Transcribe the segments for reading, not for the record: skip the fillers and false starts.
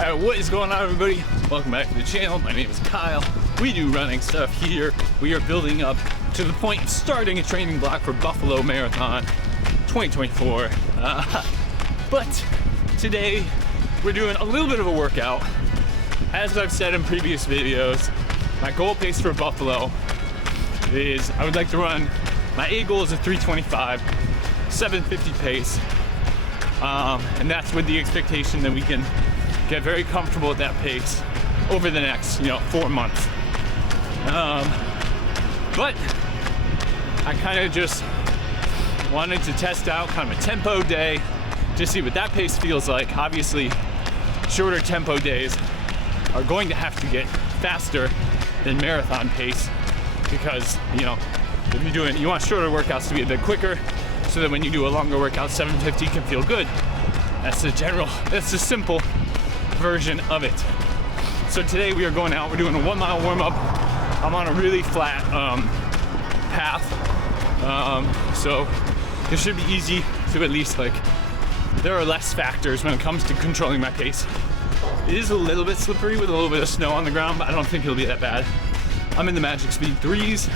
What is going on, everybody? Welcome back to the channel. My name is Kyle. We do running stuff here. We are building up to the point of starting a training block for Buffalo Marathon 2024. But today we're doing a little bit of a workout. As I've said in previous videos, my goal pace for Buffalo is I would like to run, my A goal is a 325, 750 pace. And that's with the expectation that we can get very comfortable at that pace over the next, 4 months. But I kind of just wanted to test out kind of a tempo day to see what that pace feels like. Obviously, shorter tempo days are going to have to get faster than marathon pace because, if you want shorter workouts to be a bit quicker so that when you do a longer workout, 750 can feel good. That's the simple version of it. So today we are going out, we're doing a 1 mile warm up. I'm on a really flat path. So this should be easy to at least there are less factors when it comes to controlling my pace. It is a little bit slippery with a little bit of snow on the ground, but I don't think it'll be that bad. I'm in the Magic Speed 3s.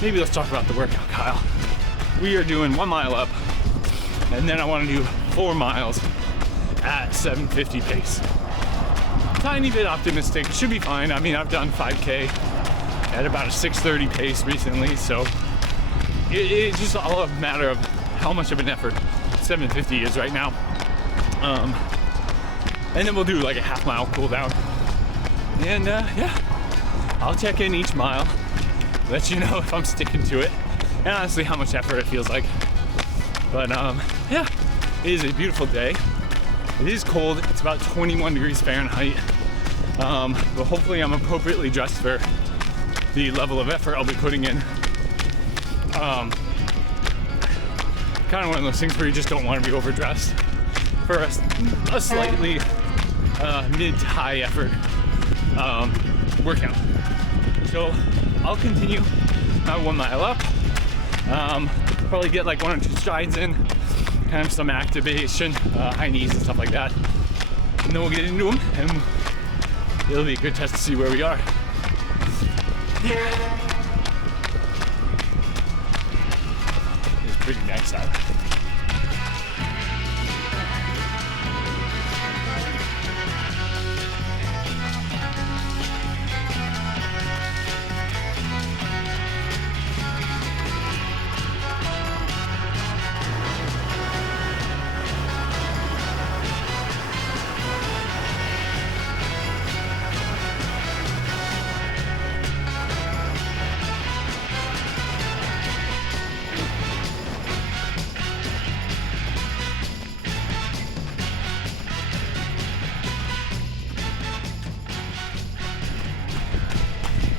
Maybe let's talk about the workout, Kyle. We are doing 1 mile up, and then I want to do 4 miles at 750 pace. Tiny bit optimistic, it should be fine. I mean, I've done 5K at about a 6:30 pace recently, so it's just all a matter of how much of an effort 750 is right now. And then we'll do a half mile cool down. And I'll check in each mile, let you know if I'm sticking to it, and honestly how much effort it feels like. But it is a beautiful day. It is cold, it's about 21 degrees Fahrenheit, but hopefully I'm appropriately dressed for the level of effort I'll be putting in. Kind of one of those things where you just don't want to be overdressed for a slightly mid to high effort workout. So I'll continue my 1 mile up, probably get 1 or 2 strides in, kind of some activation, high knees and stuff like that. And then we'll get into them, and it'll be a good test to see where we are. It's pretty nice out.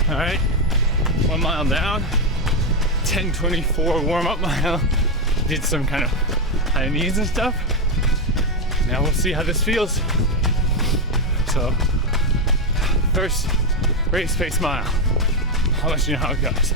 All right, 1 mile down, 10:24 warm-up mile. Did some kind of high knees and stuff. Now we'll see how this feels. So, first race pace mile. I'll let you know how it goes.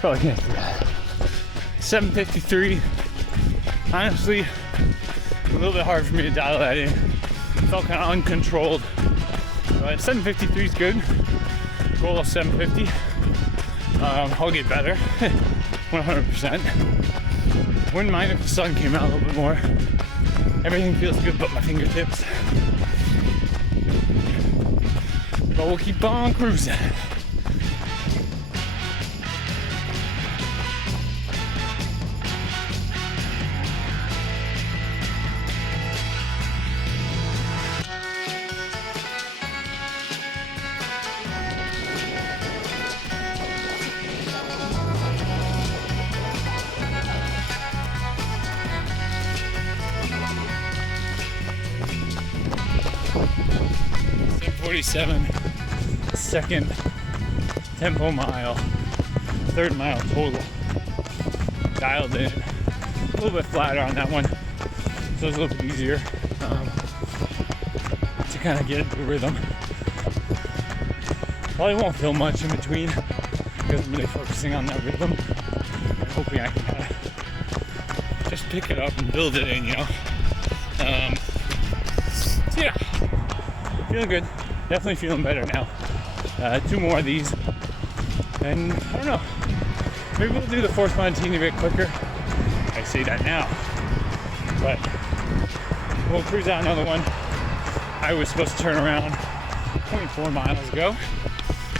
Probably can't do that. 7:53. Honestly, a little bit hard for me to dial that in. Felt kind of uncontrolled. But 7:53 is good. Goal of 7:50. I'll get better. 100%. Wouldn't mind if the sun came out a little bit more. Everything feels good but my fingertips. But we'll keep on cruising. 7:47 second tempo mile, third mile total. Dialed in, a little bit flatter on that one, so it's a little bit easier to kind of get into a rhythm. Probably won't feel much in between because I'm really focusing on that rhythm and hoping I can kind of just pick it up and build it in, you know. So yeah, feeling good. Definitely feeling better now. 2 more of these, and I don't know. Maybe we'll do the fourth one a teeny bit quicker. I say that now, but we'll cruise out another one. I was supposed to turn around 0.4 miles ago,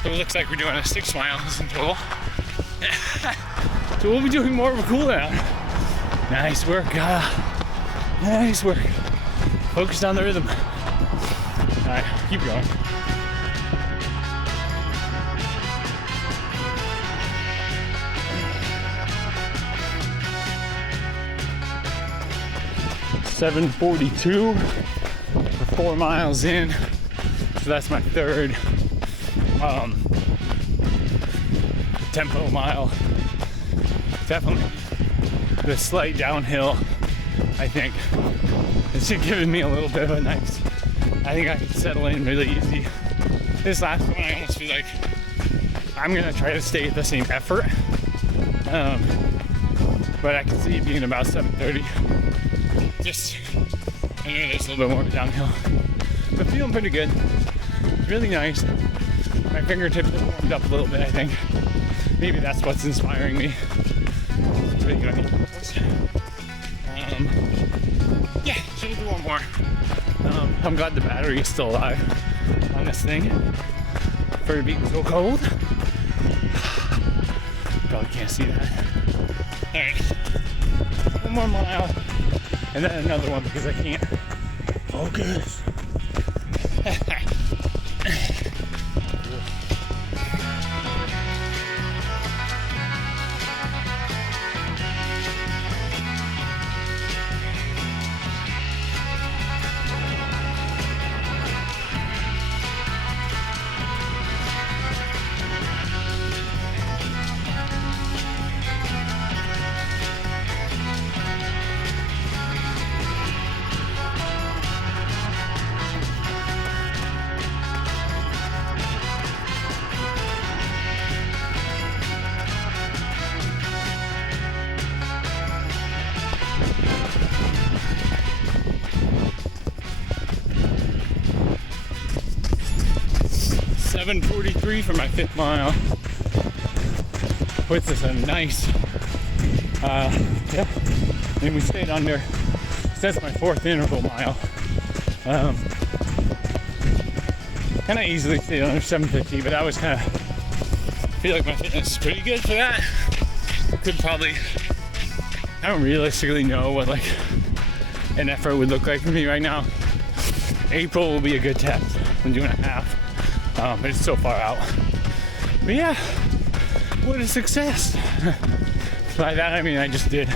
so it looks like we're doing 6 miles in total. So we'll be doing more of a cool down. Nice work, nice work. Focused on the rhythm. All right, keep going. $7:42 for 4 miles in, so that's my third tempo mile. Definitely the slight downhill, I think. It's giving me a little bit of a nice, I think I can settle in really easy. This last one, I almost feel like I'm gonna try to stay at the same effort, but I can see it being about 7:30. Just, I know there's a little bit more downhill, but feeling pretty good. Really nice. My fingertips have warmed up a little bit, I think. Maybe that's what's inspiring me. It's pretty good. Yeah, so we'll do one more. I'm glad the battery is still alive on this thing for it being so cold. Probably can't see that. Alright, one more mile, and then another one because I can't focus. 7:43 for my 5th mile. Puts us a nice, yeah. And we stayed under. That's my 4th interval mile. Kind of easily stayed under 7:50, but I was kind of feel like my fitness is pretty good for that. Could probably, I don't realistically know what like an effort would look like for me right now. April will be a good test. I'm doing a half. But it's so far out. But yeah, what a success. By that I mean I just did,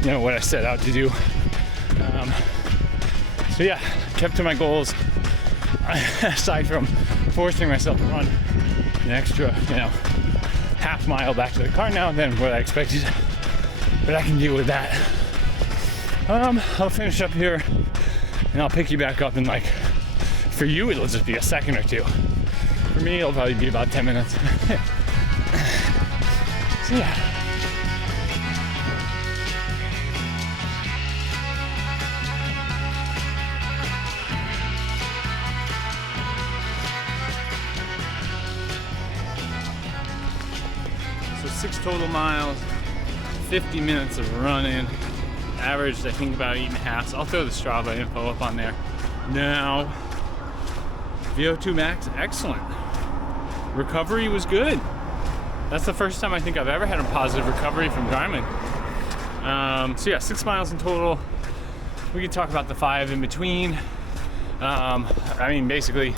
you know, what I set out to do. So yeah, kept to my goals. Aside from forcing myself to run an extra, you know, half mile back to the car now than what I expected. But I can deal with that. I'll finish up here and I'll pick you back up in like, for you it'll just be a second or two. For me, it'll probably be about 10 minutes. So yeah. So 6 total miles, 50 minutes of running. Averaged, I think, about 8.5. So I'll throw the Strava info up on there. Now, VO2 max, excellent. Recovery was good. That's the first time I think I've ever had a positive recovery from Garmin. So yeah, 6 miles in total. We can talk about the 5 in between. I mean, basically,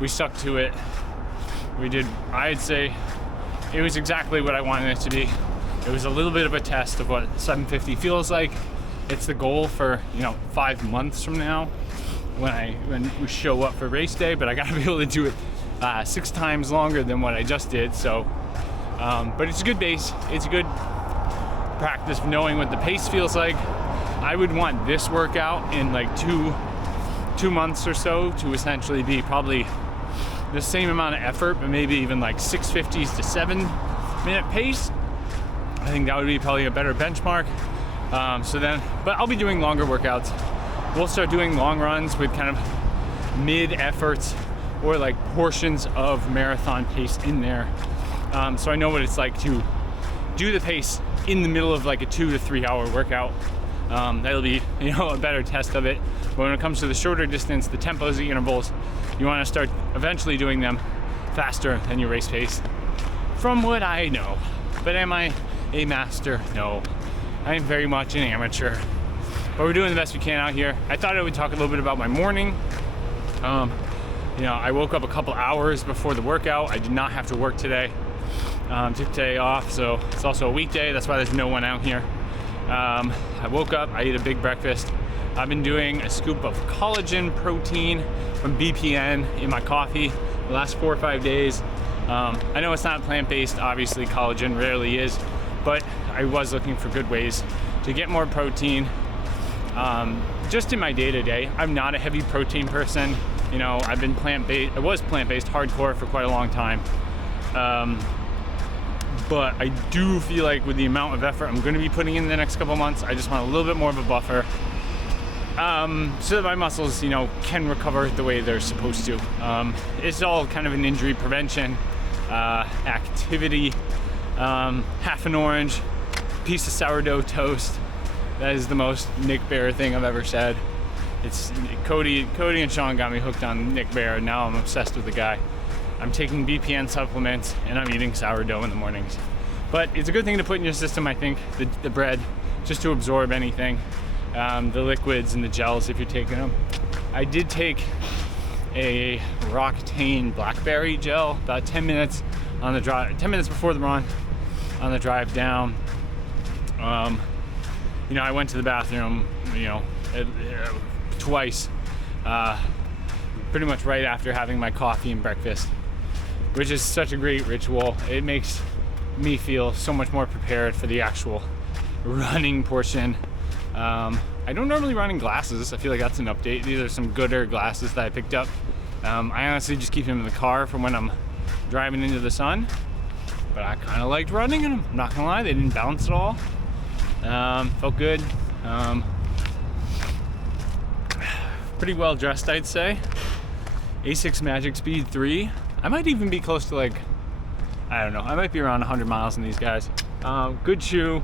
we stuck to it. We did, I'd say, it was exactly what I wanted it to be. It was a little bit of a test of what 750 feels like. It's the goal for, you know, 5 months from now. when we show up for race day, but I gotta be able to do it 6 times longer than what I just did. So, but it's a good base. It's a good practice of knowing what the pace feels like. I would want this workout in like two months or so to essentially be probably the same amount of effort, but maybe even like 6:50s to 7-minute pace. I think that would be probably a better benchmark. But I'll be doing longer workouts. We'll start doing long runs with kind of mid efforts or like portions of marathon pace in there. So I know what it's like to do the pace in the middle of like a 2 to 3 hour workout. That'll be, a better test of it. But when it comes to the shorter distance, the tempos, the intervals, you want to start eventually doing them faster than your race pace. From what I know. But am I a master? No. I am very much an amateur. But we're doing the best we can out here. I thought I would talk a little bit about my morning. I woke up a couple hours before the workout. I did not have to work today. Took today off, so it's also a weekday. That's why there's no one out here. I woke up, I ate a big breakfast. I've been doing a scoop of collagen protein from BPN in my coffee the last 4 or 5 days. I know it's not plant-based, obviously collagen rarely is, but I was looking for good ways to get more protein. Just in my day-to-day, I'm not a heavy protein person. I've been plant-based, I was plant-based hardcore for quite a long time. But I do feel like with the amount of effort I'm going to be putting in the next couple months, I just want a little bit more of a buffer, so that my muscles, can recover the way they're supposed to. It's all kind of an injury prevention activity. Half an orange, piece of sourdough toast. That is the most Nick Bear thing I've ever said. It's Cody and Sean got me hooked on Nick Bear, and now I'm obsessed with the guy. I'm taking BPN supplements and I'm eating sourdough in the mornings. But it's a good thing to put in your system, I think, the bread, just to absorb anything, the liquids and the gels if you're taking them. I did take a Roctane blackberry gel about 10 minutes on the drive, 10 minutes before the run on the drive down. I went to the bathroom, twice, pretty much right after having my coffee and breakfast, which is such a great ritual. It makes me feel so much more prepared for the actual running portion. I don't normally run in glasses. I feel like that's an update. These are some gooder glasses that I picked up. I honestly just keep them in the car for when I'm driving into the sun, but I kind of liked running in them. I'm not gonna lie, they didn't bounce at all. Felt good. Pretty well dressed, I'd say. ASICS Magic Speed 3. I might even be close to I might be around 100 miles in these guys. Good shoe.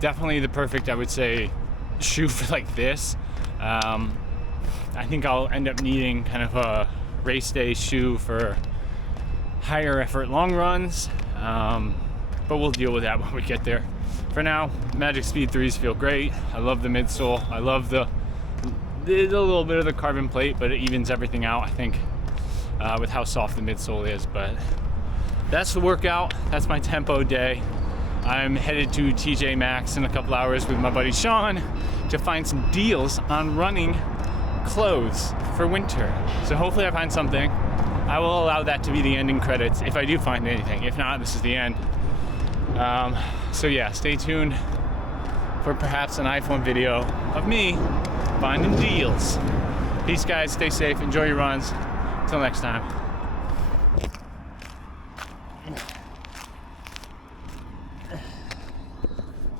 Definitely the perfect, I would say, shoe for like this. I think I'll end up needing kind of a race day shoe for higher effort long runs. But we'll deal with that when we get there. For now, Magic Speed 3s feel great. I love the midsole. I love the little bit of the carbon plate, but it evens everything out, I think, with how soft the midsole is. But that's the workout. That's my tempo day. I'm headed to TJ Maxx in a couple hours with my buddy Sean to find some deals on running clothes for winter. So hopefully I find something. I will allow that to be the ending credits if I do find anything. If not, this is the end. So yeah, stay tuned for perhaps an iPhone video of me finding deals. Peace, guys. Stay safe. Enjoy your runs. Until next time.